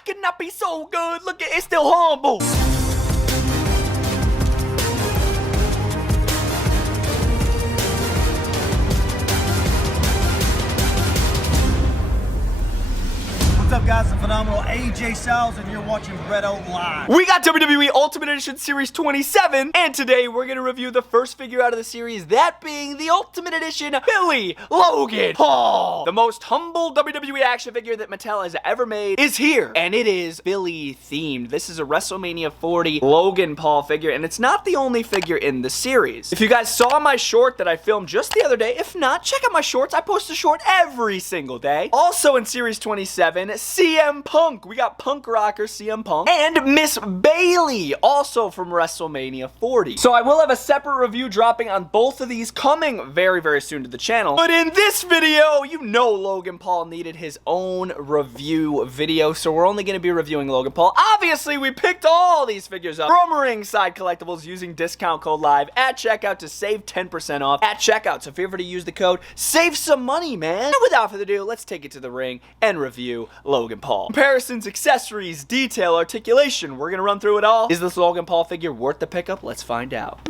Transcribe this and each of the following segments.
How can that be so good? Look at it, it's still humble. What's up, guys? The phenomenal AJ Styles, and you're watching Bretto Live. We got WWE Ultimate Edition Series 27, and today we're going to review the first figure out of the series, that being the Ultimate Edition Billy Logan Paul. The most humble WWE action figure that Mattel has ever made is here, and it is Billy themed. This is a WrestleMania 40 Logan Paul figure, and it's not the only figure in the series. If you guys saw my short that I filmed just the other day, if not, check out my shorts. I post a short every single day. Also in Series 27, CM Punk. We got punk rocker CM Punk and Miss Bailey, also from WrestleMania 40. So I will have a separate review dropping on both of these coming very, very soon to the channel. But in this video, you know Logan Paul needed his own review video, so we're only going to be reviewing Logan Paul. Obviously, we picked all these figures up from Ringside Collectibles using discount code LIVE at checkout to save 10% off at checkout. So feel free to use the code, save some money, man. And without further ado, let's take it to the ring and review Logan Paul. Comparisons, accessories, detail, articulation. We're gonna run through it all. Is this Logan Paul figure worth the pickup? Let's find out.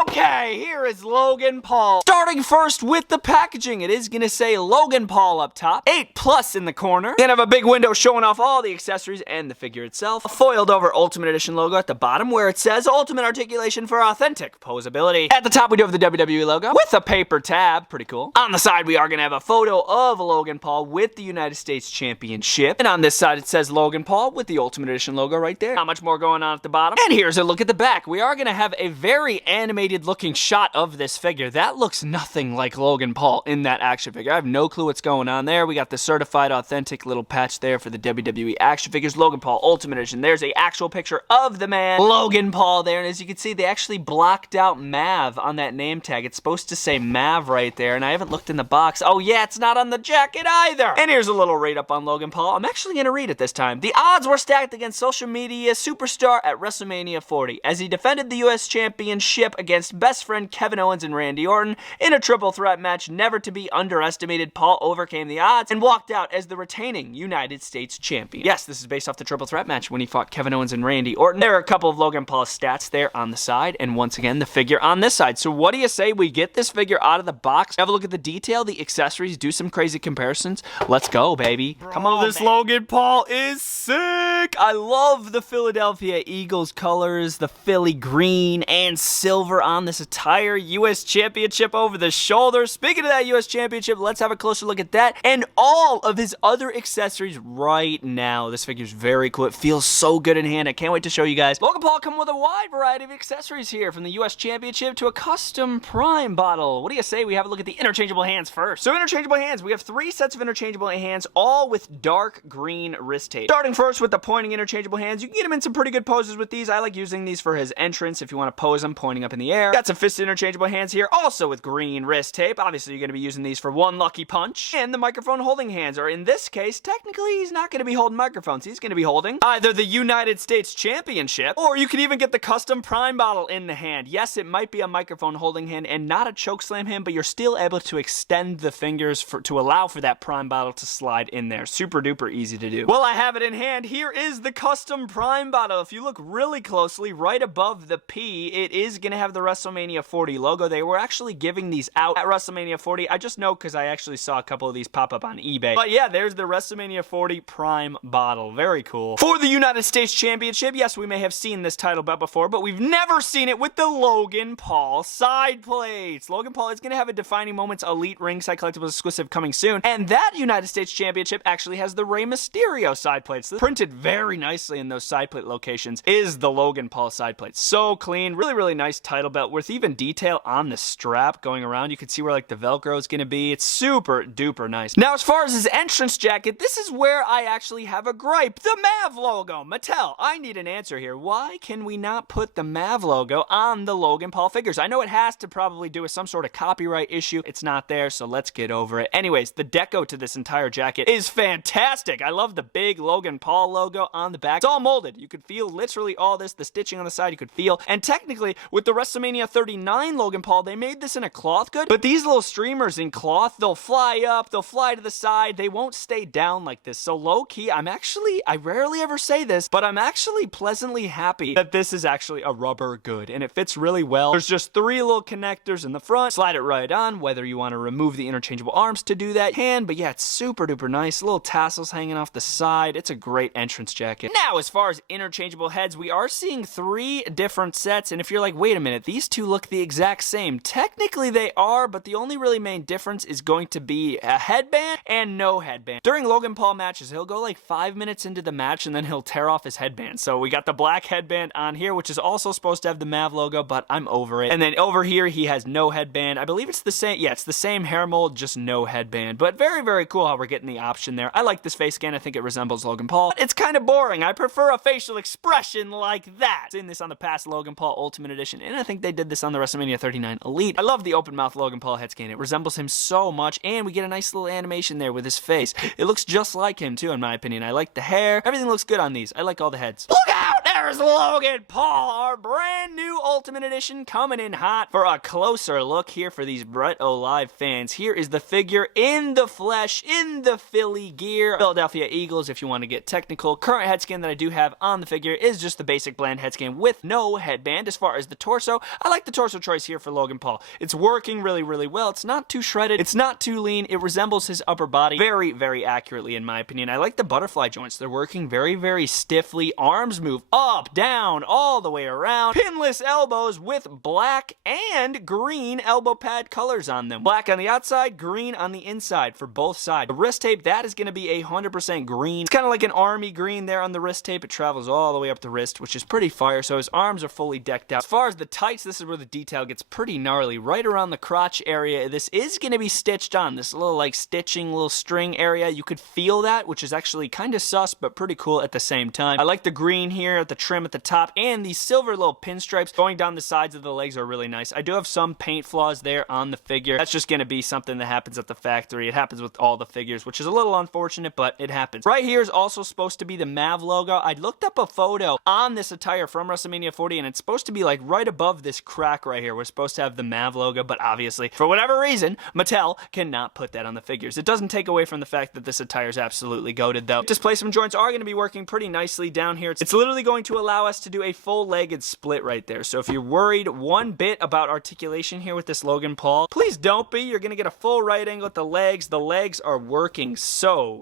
Okay, here is Logan Paul. Starting first with the packaging. It is gonna say Logan Paul up top. 8+ in the corner. Gonna have a big window showing off all the accessories and the figure itself. A foiled over Ultimate Edition logo at the bottom where it says Ultimate Articulation for authentic poseability. At the top we do have the WWE logo with a paper tab. Pretty cool. On the side we are gonna have a photo of Logan Paul with the United States Championship. And on this side it says Logan Paul with the Ultimate Edition logo right there. Not much more going on at the bottom. And here's a look at the back. We are going to have a very animated looking shot of this figure. That looks nothing like Logan Paul in that action figure. I have no clue what's going on there. We got the certified authentic little patch there for the WWE action figures. Logan Paul Ultimate Edition. There's a actual picture of the man, Logan Paul there. And as you can see, they actually blocked out Mav on that name tag. It's supposed to say Mav right there. And I haven't looked in the box. Oh yeah, it's not on the jacket either. And here's a little rate up on Logan Paul. I'm actually going to read it this time. The odds were stacked against social media superstar at WrestleMania 40 as he defended the U.S. Championship against best friend Kevin Owens and Randy Orton in a triple threat match never to be underestimated. Paul overcame the odds and walked out as the retaining United States champion. Yes, this is based off the triple threat match when he fought Kevin Owens and Randy Orton. There are a couple of Logan Paul's stats there on the side, and once again the figure on this side. So what do you say we get this figure out of the box, have a look at the detail, the accessories, do some crazy comparisons? Let's go, baby. Come on, this Logan Paul is sick. I love the Philadelphia Eagles colors, the Philly green and silver on this attire. U.S. Championship over the shoulder. Speaking of that U.S. Championship, let's have a closer look at that and all of his other accessories right now. This figure's very cool. It feels so good in hand. I can't wait to show you guys. Logan Paul come with a wide variety of accessories here, from the U.S. Championship to a custom Prime bottle. What do you say we have a look at the interchangeable hands first? So interchangeable hands, we have 3 sets of interchangeable hands, all with dark green wrist tape. Starting first with the pointing interchangeable hands, you can get him in some pretty good poses with these. I like using these for his entrance if you want to pose him pointing up in the air. Got some fist interchangeable hands here, also with green wrist tape. Obviously, you're going to be using these for one lucky punch. And the microphone holding hands, or in this case, technically, he's not going to be holding microphones. He's going to be holding either the United States Championship, or you can even get the custom Prime bottle in the hand. Yes, it might be a microphone holding hand and not a chokeslam hand, but you're still able to extend the fingers to allow for that Prime bottle to slide in there. Super duper easy to do. Well, I have it in hand. Here is the custom Prime bottle. If you look really closely, right above the P, it is going to have the WrestleMania 40 logo. They were actually giving these out at WrestleMania 40. I just know because I actually saw a couple of these pop up on eBay. But yeah, there's the WrestleMania 40 Prime bottle. Very cool. For the United States Championship, yes, we may have seen this title belt before, but we've never seen it with the Logan Paul side plates. Logan Paul is going to have a Defining Moments Elite Ringside Collectibles exclusive coming soon, and that United States Championship actually has the Rey Mysterio side plates. Printed very nicely in those side plate locations is the Logan Paul side plate. So clean, really, really nice title belt with even detail on the strap going around. You can see where like the Velcro is going to be. It's super duper nice. Now, as far as his entrance jacket, this is where I actually have a gripe. The Mav logo. Mattel, I need an answer here. Why can we not put the Mav logo on the Logan Paul figures? I know it has to probably do with some sort of copyright issue. It's not there, so let's get over it. Anyways, the deco to this entire jacket is fantastic. I love the big Logan Paul logo on the back. It's all molded. You could feel literally all this, the stitching on the side you could feel. And technically, with the WrestleMania 39 Logan Paul, they made this in a cloth good, but these little streamers in cloth, they'll fly up, they'll fly to the side, they won't stay down like this. So low-key, I rarely ever say this, but I'm actually pleasantly happy that this is actually a rubber good, and it fits really well. There's just 3 little connectors in the front, slide it right on, whether you want to remove the interchangeable arms to do that, can, but yeah, it's super duper nice. Little tassels hanging off the side. It's a great entrance jacket. Now, as far as interchangeable heads, we are seeing 3 different sets, and if you're like, wait a minute, these 2 look the exact same. Technically they are, but the only really main difference is going to be a headband and no headband. During Logan Paul matches, he'll go like 5 minutes into the match and then he'll tear off his headband. So we got the black headband on here, which is also supposed to have the Mav logo, but I'm over it. And then over here, he has no headband. I believe it's the same, yeah, it's the same hair mold, just no headband. But very, very cool how we're getting the option there. I like this face scan. I think it resembles Logan Paul. It's kind of boring. I prefer a facial expression like that. I've seen this on the past Logan Paul Ultimate Edition, and I think they did this on the WrestleMania 39 Elite. I love the open mouth Logan Paul head scan. It resembles him so much, and we get a nice little animation there with his face. It looks just like him too, in my opinion. I like the hair. Everything looks good on these. I like all the heads. Look out! There's Logan Paul, our brand new Ultimate Edition, coming in hot. For a closer look here for these Bretto Live fans, here is the figure in the flesh, in the Philly gear. Philadelphia Eagles, if you want to get technical. Current head scan that I do have on the figure is just the basic bland head scan with no headband. As far as the torso, I like the torso choice here for Logan Paul. It's working really, really well. It's not too shredded. It's not too lean. It resembles his upper body very, very accurately, in my opinion. I like the butterfly joints. They're working very, very stiffly. Arms move up, down, all the way around. Pinless elbows with black and green elbow pad colors on them. Black on the outside, green on the inside for both sides. The wrist tape, that is going to be 100% green. It's kind of like an army green there on the wrist tape. It travels all the way up the wrist, which is pretty fire, so his arms are fully decked out. As far as the tights, this is where the detail gets pretty gnarly. Right around the crotch area, this is going to be stitched on. This little like stitching, little string area, you could feel that, which is actually kind of sus, but pretty cool at the same time. I like the green here at the trim at the top, and these silver little pinstripes going down the sides of the legs are really nice. I do have some paint flaws there on the figure. That's just going to be something that happens at the factory. It happens with all the figures, which is a little unfortunate, but it happens. Right here is also supposed to be the Mav logo. I looked up a photo on this attire from WrestleMania 40, and it's supposed to be like right above this crack right here. We're supposed to have the Mav logo, but obviously, for whatever reason, Mattel cannot put that on the figures. It doesn't take away from the fact that this attire is absolutely goated, though. Displacement joints are going to be working pretty nicely down here. It's literally going to allow us to do a full-legged split right there. So if you're worried one bit about articulation here with this Logan Paul, please don't be. You're going to get a full right angle with the legs. The legs are working so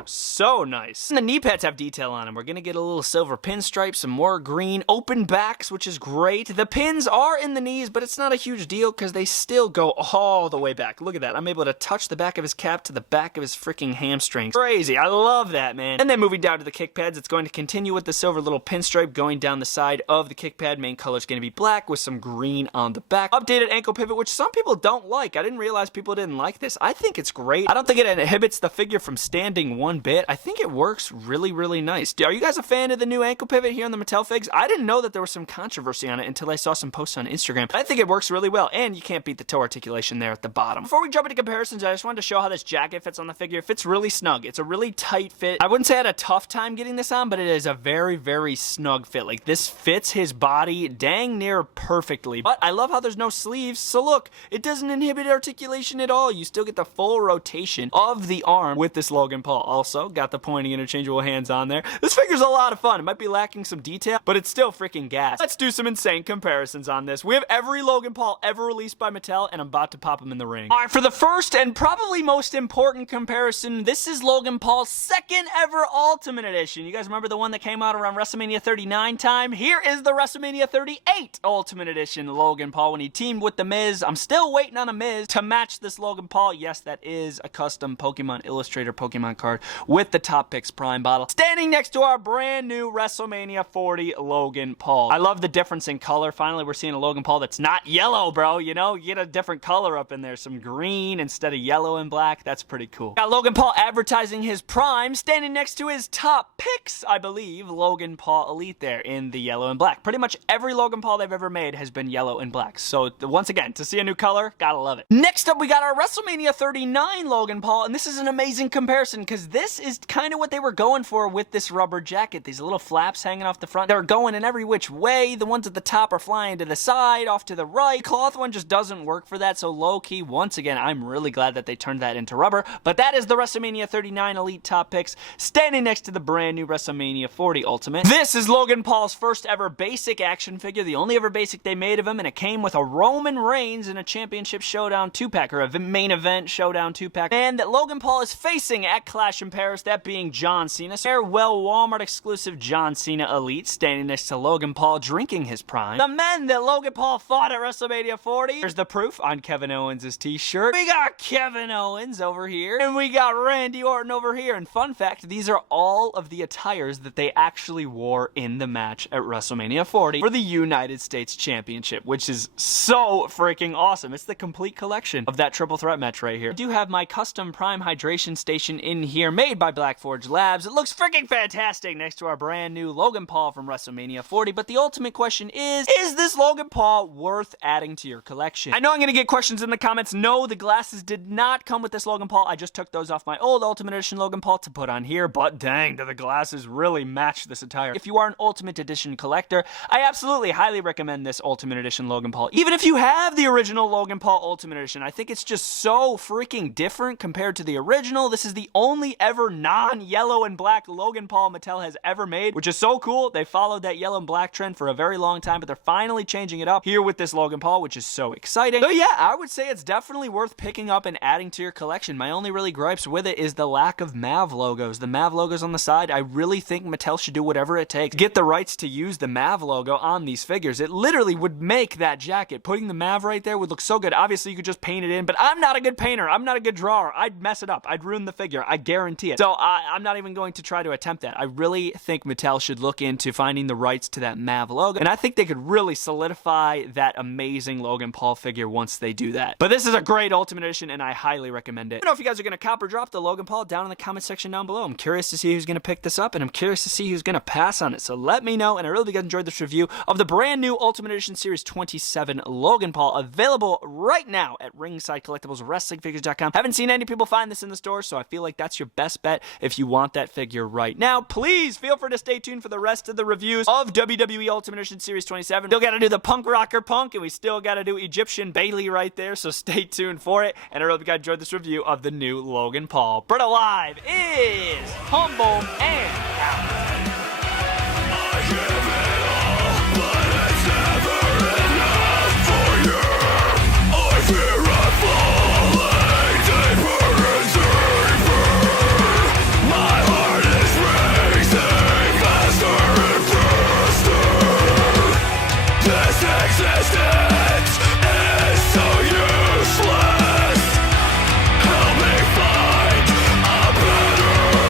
nice. And the knee pads have detail on them. We're going to get a little silver pinstripe, some more green, open backs, which is great. The pins are in the knees, but it's not a huge deal because they still go all the way back. Look at that. I'm able to touch the back of his cap to the back of his freaking hamstrings. Crazy. I love that, man. And then moving down to the kick pads, it's going to continue with the silver little pinstripe going down the side of the kick pad. Main color is going to be black with some green on the back. Updated ankle pivot, which some people don't like. I didn't realize people didn't like this. I think it's great. I don't think it inhibits the figure from standing one bit. I think it works really, really nice. Are you guys a fan of the new ankle pivot here on the Mattel figs? I didn't know that there was some controversy on it until I saw some posts on Instagram. I think it works really well, and you can't beat the toe articulation there at the bottom. Before we jump into comparisons, I just wanted to show how this jacket fits on the figure. It fits really snug. It's a really tight fit. I wouldn't say I had a tough time getting this on, but it is a very, very snug fit. Like, this fits his body dang near perfectly. But I love how there's no sleeves, so look, it doesn't inhibit articulation at all. You still get the full rotation of the arm with this Logan Paul. Also, got the pointing interchangeable hands on there. This figure's a lot of fun. It might be lacking some detail, but it's still freaking gas. Let's do some insane comparisons on this. We have every Logan Paul ever released by Mattel, and I'm about to pop him in the ring. Alright, for the first and probably most important comparison, this is Logan Paul's second ever Ultimate Edition. You guys remember the one that came out around WrestleMania 39 time? Here is the WrestleMania 38 Ultimate Edition Logan Paul when he teamed with The Miz. I'm still waiting on a Miz to match this Logan Paul. Yes, that is a custom Pokemon Illustrator Pokemon card with the Top Picks Prime bottle. Standing next to our brand new WrestleMania 40 Logan Paul. I love the difference in color. Finally, we're seeing a Logan Paul that's not yellow, bro. You know, you get a different color up in there. Some green instead of yellow and black. That's pretty cool. Got Logan Paul advertising his Prime, standing next to his Top Picks, I believe, Logan Paul Elite there. in the yellow and black. Pretty much every Logan Paul they've ever made has been yellow and black. So once again, to see a new color, gotta love it. Next up, we got our WrestleMania 39 Logan Paul, and this is an amazing comparison because this is kind of what they were going for with this rubber jacket. These little flaps hanging off the front. They're going in every which way. The ones at the top are flying to the side, off to the right. The cloth one just doesn't work for that, so low-key, once again, I'm really glad that they turned that into rubber. But that is the WrestleMania 39 Elite Top Picks, standing next to the brand new WrestleMania 40 Ultimate. This is Logan Paul's first ever basic action figure, the only ever basic they made of him, and it came with a Roman Reigns in a Championship Showdown 2-pack, or a main event Showdown 2-pack, and that Logan Paul is facing at Clash in Paris, that being John Cena. Farewell Walmart exclusive John Cena Elite, standing next to Logan Paul drinking his prime. The men that Logan Paul fought at WrestleMania 40. Here's the proof on Kevin Owens' t-shirt. We got Kevin Owens over here, and we got Randy Orton over here. And fun fact, these are all of the attires that they actually wore in the match at WrestleMania 40 for the United States Championship, which is so freaking awesome. It's the complete collection of that triple threat match right here. I do have my custom Prime Hydration Station in here, made by Black Forge Labs. It looks freaking fantastic next to our brand new Logan Paul from WrestleMania 40. But the ultimate question is this Logan Paul worth adding to your collection? I know I'm gonna get questions in the comments. No, the glasses did not come with this Logan Paul. I just took those off my old Ultimate Edition Logan Paul to put on here, but dang, do the glasses really match this attire. If you are an Ultimate Edition collector, I absolutely highly recommend this Ultimate Edition Logan Paul. Even if you have the original Logan Paul Ultimate Edition, I think it's just so freaking different compared to the original. This is the only ever non-yellow and black Logan Paul Mattel has ever made, which is so cool. They followed that yellow and black trend for a very long time, but they're finally changing it up here with this Logan Paul, which is so exciting. So yeah, I would say it's definitely worth picking up and adding to your collection. My only really gripes with it is the lack of MAV logos. The MAV logos on the side, I really think Mattel should do whatever it takes to get the rights to use the MAV logo on these figures. It literally would make that jacket. Putting the MAV right there would look so good. Obviously, you could just paint it in, but I'm not a good painter. I'm not a good drawer. I'd mess it up. I'd ruin the figure. I guarantee it. So I'm not even going to try to attempt that. I really think Mattel should look into finding the rights to that MAV logo, and I think they could really solidify that amazing Logan Paul figure once they do that. But this is a great Ultimate Edition, and I highly recommend it. I don't know if you guys are going to cop or drop the Logan Paul down in the comment section down below. I'm curious to see who's going to pick this up, and I'm curious to see who's going to pass on it. So let me know, and I really hope you guys enjoyed this review of the brand new Ultimate Edition Series 27 Logan Paul, available right now at Ringside Collectibles, WrestlingFigures.com. Haven't seen any people find this in the store, so I feel like that's your best bet if you want that figure right now. Please feel free to stay tuned for the rest of the reviews of WWE Ultimate Edition Series 27. Still got to do the Punk Rocker Punk, and we still got to do Egyptian Bailey right there, so stay tuned for it. And I really hope you guys enjoyed this review of the new Logan Paul. Bretto Live is humble and out.